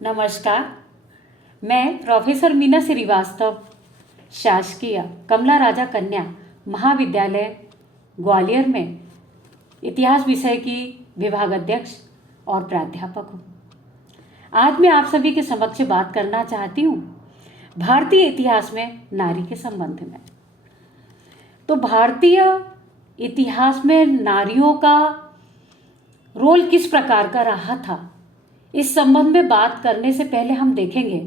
नमस्कार। मैं प्रोफेसर मीना श्रीवास्तव, शासकीय कमला राजा कन्या महाविद्यालय ग्वालियर में इतिहास विषय की विभागाध्यक्ष और प्राध्यापक हूँ। आज मैं आप सभी के समक्ष बात करना चाहती हूँ भारतीय इतिहास में नारी के संबंध में। तो भारतीय इतिहास में नारियों का रोल किस प्रकार का रहा था, इस संबंध में बात करने से पहले हम देखेंगे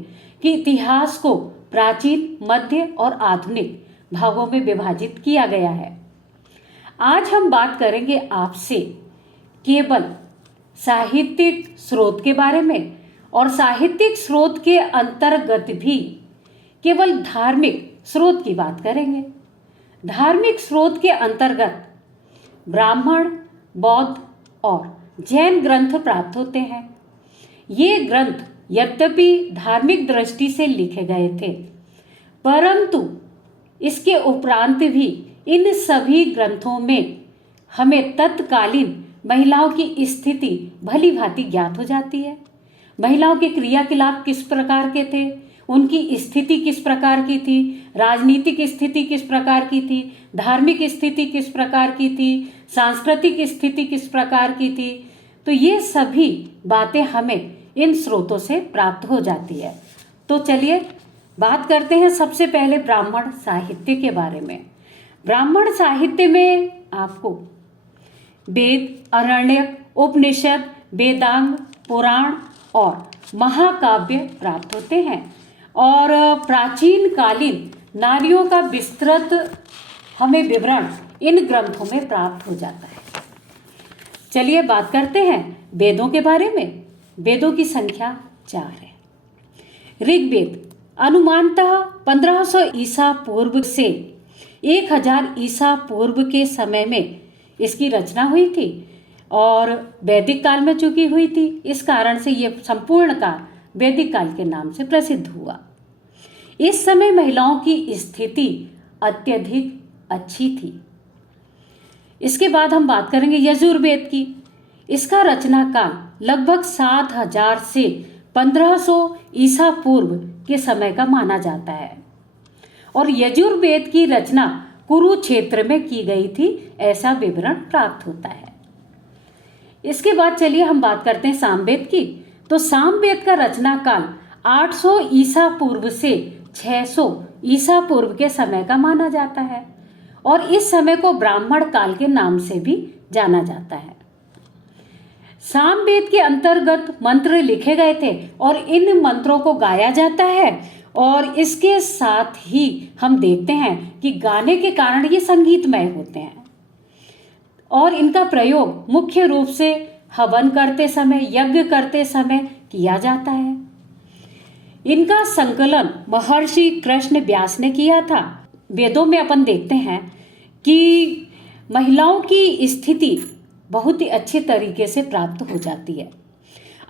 कि इतिहास को प्राचीन, मध्य और आधुनिक भागों में विभाजित किया गया है। आज हम बात करेंगे आपसे केवल साहित्यिक स्रोत के बारे में, और साहित्यिक स्रोत के अंतर्गत भी केवल धार्मिक स्रोत की बात करेंगे। धार्मिक स्रोत के अंतर्गत ब्राह्मण, बौद्ध और जैन ग्रंथ प्राप्त होते हैं। ये ग्रंथ यद्यपि धार्मिक दृष्टि से लिखे गए थे, परंतु इसके उपरांत भी इन सभी ग्रंथों में हमें तत्कालीन महिलाओं की स्थिति भली भांति ज्ञात हो जाती है। महिलाओं के क्रियाकलाप किस प्रकार के थे, उनकी स्थिति किस प्रकार की थी, राजनीतिक स्थिति किस प्रकार की थी, धार्मिक स्थिति किस प्रकार की थी, सांस्कृतिक स्थिति किस प्रकार की थी। तो ये सभी बातें हमें इन स्रोतों से प्राप्त हो जाती है। तो चलिए बात करते हैं सबसे पहले ब्राह्मण साहित्य के बारे में। ब्राह्मण साहित्य में आपको वेद, आरण्यक, उपनिषद, वेदांग, पुराण और महाकाव्य प्राप्त होते हैं, और प्राचीन कालीन नारियों का विस्तृत हमें विवरण इन ग्रंथों में प्राप्त हो जाता है। चलिए बात करते हैं वेदों के बारे में। वेदों की संख्या 4 है। ऋग्वेद अनुमानतः 1500 ईसा पूर्व से 1000 ईसा पूर्व के समय में इसकी रचना हुई थी, और वैदिक काल में चूंकि हुई थी, इस कारण से ये संपूर्ण काल वैदिक काल के नाम से प्रसिद्ध हुआ। इस समय महिलाओं की स्थिति अत्यधिक अच्छी थी। इसके बाद हम बात करेंगे यजुर्वेद की। इसका रचना काल लगभग 7000 से 1500 ईसा पूर्व के समय का माना जाता है, और यजुर्वेद की रचना कुरुक्षेत्र में की गई थी, ऐसा विवरण प्राप्त होता है। इसके बाद चलिए हम बात करते हैं सामवेद की। तो सामवेद का रचना काल 800 ईसा पूर्व से 600 ईसा पूर्व के समय का माना जाता है, और इस समय को ब्राह्मण काल के नाम से भी जाना जाता है। सामवेद के अंतर्गत मंत्र लिखे गए थे, और इन मंत्रों को गाया जाता है, और इसके साथ ही हम देखते हैं कि गाने के कारण ये संगीतमय होते हैं, और इनका प्रयोग मुख्य रूप से हवन करते समय, यज्ञ करते समय किया जाता है। इनका संकलन महर्षि कृष्ण व्यास ने किया था। वेदों में अपन देखते हैं कि महिलाओं की स्थिति बहुत ही अच्छे तरीके से प्राप्त हो जाती है।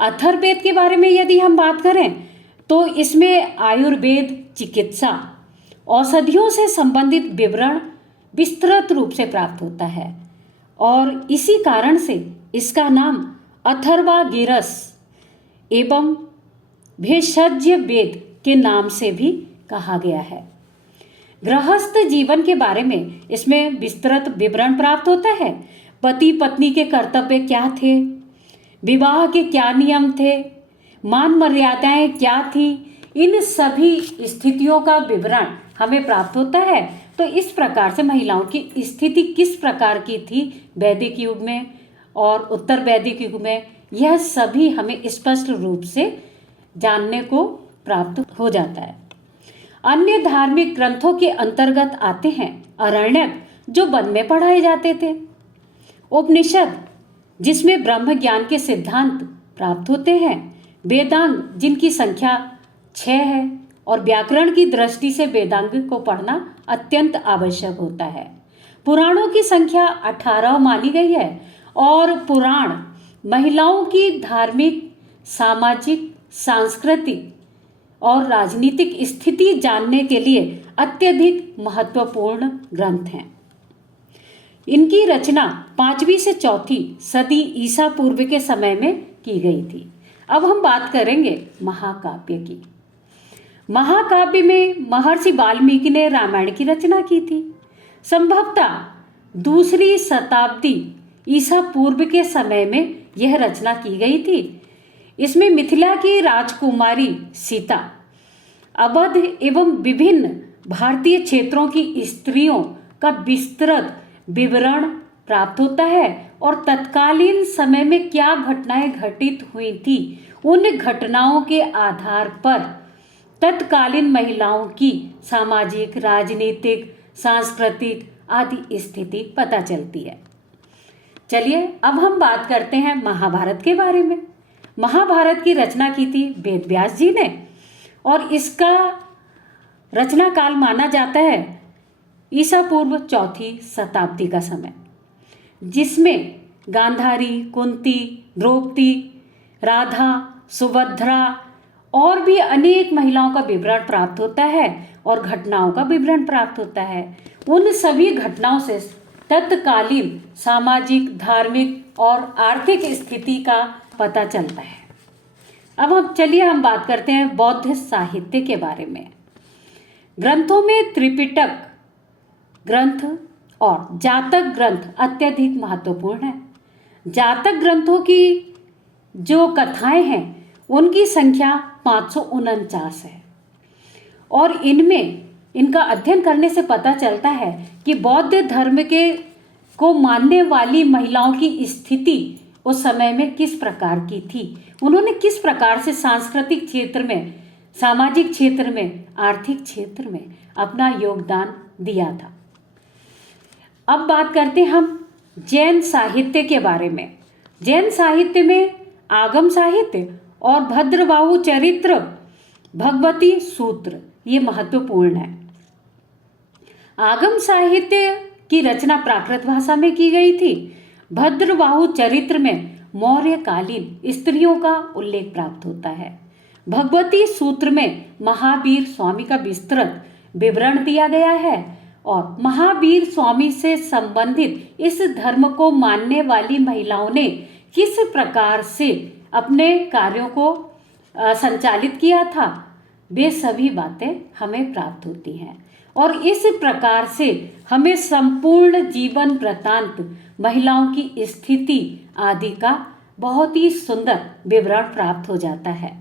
अथर्ववेद के बारे में यदि हम बात करें तो इसमें आयुर्वेद, चिकित्सा, औषधियों से संबंधित विवरण विस्तृत रूप से प्राप्त होता है, और इसी कारण से इसका नाम अथर्वागिरस एवं भेषज वेद के नाम से भी कहा गया है। गृहस्थ जीवन के बारे में इसमें विस्तृत विवरण प्राप्त होता है। पति पत्नी के कर्तव्य क्या थे, विवाह के क्या नियम थे, मान मर्यादाएं क्या थी, इन सभी स्थितियों का विवरण हमें प्राप्त होता है। तो इस प्रकार से महिलाओं की स्थिति किस प्रकार की थी वैदिक युग में और उत्तर वैदिक युग में, यह सभी हमें स्पष्ट रूप से जानने को प्राप्त हो जाता है। अन्य धार्मिक ग्रंथों के अंतर्गत आते हैं आरण्यक, जो वन में पढ़ाए जाते थे, उपनिषद जिसमें ब्रह्म ज्ञान के सिद्धांत प्राप्त होते हैं, वेदांग जिनकी संख्या 6 है, और व्याकरण की दृष्टि से वेदांग को पढ़ना अत्यंत आवश्यक होता है। पुराणों की संख्या 18 मानी गई है, और पुराण महिलाओं की धार्मिक, सामाजिक, सांस्कृतिक और राजनीतिक स्थिति जानने के लिए अत्यधिक महत्वपूर्ण ग्रंथ हैं। इनकी रचना 5वीं से 4वीं सदी ईसा पूर्व के समय में की गई थी। अब हम बात करेंगे महाकाव्य की। महाकाव्य में महर्षि वाल्मीकि ने रामायण की रचना की थी। संभवतः दूसरी शताब्दी ईसा पूर्व के समय में यह रचना की गई थी। इसमें मिथिला की राजकुमारी सीता, अवध एवं विभिन्न भारतीय क्षेत्रों की स्त्रियों का विस्तृत विवरण प्राप्त होता है और तत्कालीन समय में क्या घटनाएं घटित हुई थी, उन घटनाओं के आधार पर तत्कालीन महिलाओं की सामाजिक, राजनीतिक, सांस्कृतिक आदि स्थिति पता चलती है। चलिए अब हम बात करते हैं महाभारत के बारे में। महाभारत की रचना की थी वेद व्यास जी ने और इसका रचना काल माना जाता है ईसा पूर्व चौथी शताब्दी का समय, जिसमें गांधारी, कुंती, द्रौपदी, राधा, सुभद्रा और भी अनेक महिलाओं का विवरण प्राप्त होता है और घटनाओं का विवरण प्राप्त होता है। उन सभी घटनाओं से तत्कालीन सामाजिक, धार्मिक और आर्थिक स्थिति का पता चलता है। अब हम बात करते हैं बौद्ध साहित्य के बारे में। ग्रंथों में त्रिपिटक ग्रंथ और जातक ग्रंथ अत्यधिक महत्वपूर्ण है। जातक ग्रंथों की जो कथाएं हैं उनकी संख्या 549 है और इनका अध्ययन करने से पता चलता है कि बौद्ध धर्म को मानने वाली महिलाओं की स्थिति उस समय में किस प्रकार की थी, उन्होंने किस प्रकार से सांस्कृतिक क्षेत्र में, सामाजिक क्षेत्र में, आर्थिक क्षेत्र में अपना योगदान दिया था। अब बात करते हैं हम जैन साहित्य के बारे में। जैन साहित्य में आगम साहित्य और भद्रबाहु चरित्र, भगवती सूत्र ये महत्वपूर्ण है। आगम साहित्य की रचना प्राकृत भाषा में की गई थी। भद्रबाहु चरित्र में मौर्यकालीन स्त्रियों का उल्लेख प्राप्त होता है। भगवती सूत्र में महावीर स्वामी का विस्तृत विवरण दिया गया है और महावीर स्वामी से संबंधित इस धर्म को मानने वाली महिलाओं ने किस प्रकार से अपने कार्यों को संचालित किया था, वे सभी बातें हमें प्राप्त होती हैं और इस प्रकार से हमें संपूर्ण जीवन वृत्तांत, महिलाओं की स्थिति आदि का बहुत ही सुंदर विवरण प्राप्त हो जाता है।